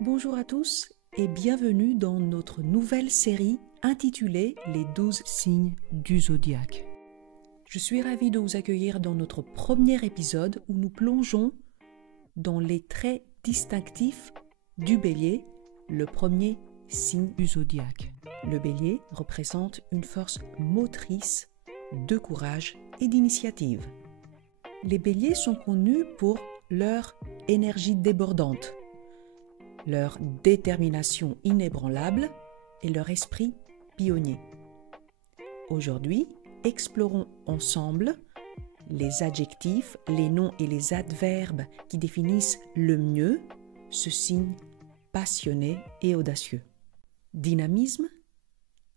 Bonjour à tous et bienvenue dans notre nouvelle série intitulée Les 12 signes du zodiaque. Je suis ravie de vous accueillir dans notre premier épisode où nous plongeons dans les traits distinctifs du Bélier, le premier signe du zodiaque. Le Bélier représente une force motrice de courage et d'initiative. Les Béliers sont connus pour leur énergie débordante, leur détermination inébranlable et leur esprit pionnier. Aujourd'hui, explorons ensemble les adjectifs, les noms et les adverbes qui définissent le mieux ce signe passionné et audacieux. Dynamisme,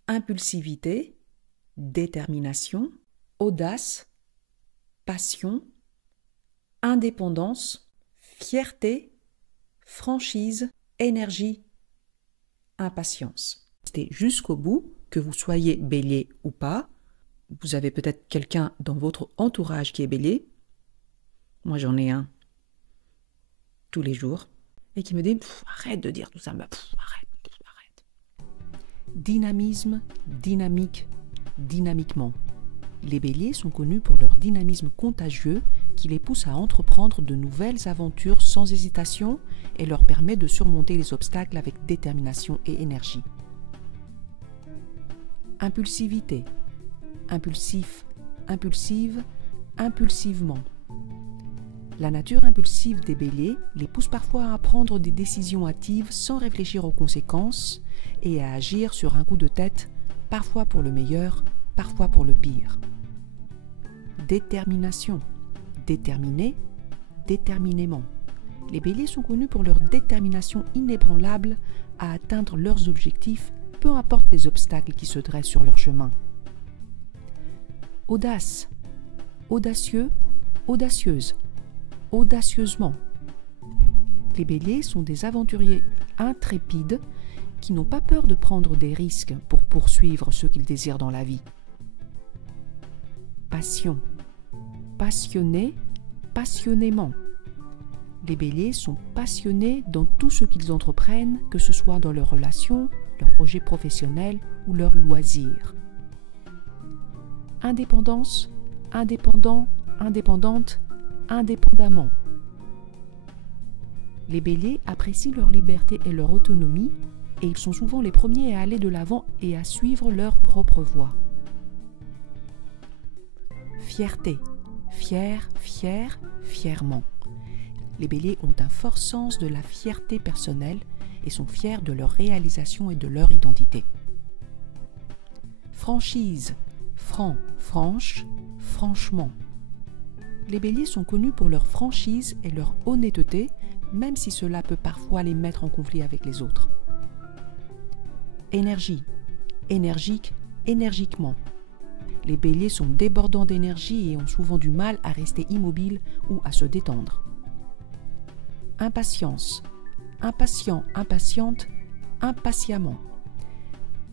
impulsivité, détermination, audace, passion, indépendance, fierté, franchise, énergie, impatience. Restez jusqu'au bout, que vous soyez Bélier ou pas. Vous avez peut-être quelqu'un dans votre entourage qui est Bélier. Moi, j'en ai un tous les jours et qui me dit « Arrête de dire tout ça, arrête. » Dynamisme, dynamique, dynamiquement. Les Béliers sont connus pour leur dynamisme contagieux qui les pousse à entreprendre de nouvelles aventures sans hésitation et leur permet de surmonter les obstacles avec détermination et énergie. Impulsivité, impulsif, impulsive, impulsivement. La nature impulsive des Béliers les pousse parfois à prendre des décisions hâtives sans réfléchir aux conséquences et à agir sur un coup de tête, parfois pour le meilleur, parfois pour le pire. Détermination, déterminé, déterminément. Les Béliers sont connus pour leur détermination inébranlable à atteindre leurs objectifs, peu importe les obstacles qui se dressent sur leur chemin. Audace, audacieux, audacieuse, audacieusement. Les Béliers sont des aventuriers intrépides qui n'ont pas peur de prendre des risques pour poursuivre ce qu'ils désirent dans la vie. Passion, passionné, passionnément. Les Béliers sont passionnés dans tout ce qu'ils entreprennent, que ce soit dans leurs relations, leurs projets professionnels ou leurs loisirs. Indépendance, indépendant, indépendante, indépendamment. Les Béliers apprécient leur liberté et leur autonomie et ils sont souvent les premiers à aller de l'avant et à suivre leur propre voie. Fierté, fier, fier, fièrement. Les Béliers ont un fort sens de la fierté personnelle et sont fiers de leur réalisation et de leur identité. Franchise, franc, franche, franchement. Les Béliers sont connus pour leur franchise et leur honnêteté, même si cela peut parfois les mettre en conflit avec les autres. Énergie, énergique, énergiquement. Les Béliers sont débordants d'énergie et ont souvent du mal à rester immobiles ou à se détendre. Impatience, impatient, impatiente, impatiemment.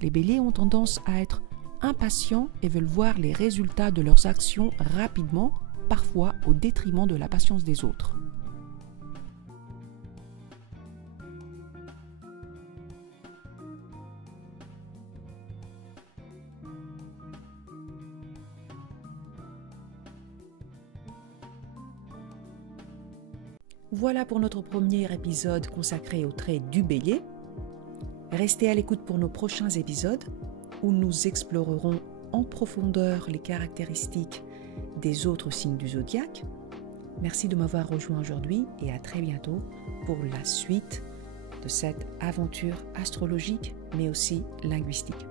Les Béliers ont tendance à être impatients et veulent voir les résultats de leurs actions rapidement, parfois au détriment de la patience des autres. Voilà pour notre premier épisode consacré aux traits du Bélier. Restez à l'écoute pour nos prochains épisodes où nous explorerons en profondeur les caractéristiques des autres signes du zodiaque. Merci de m'avoir rejoint aujourd'hui et à très bientôt pour la suite de cette aventure astrologique mais aussi linguistique.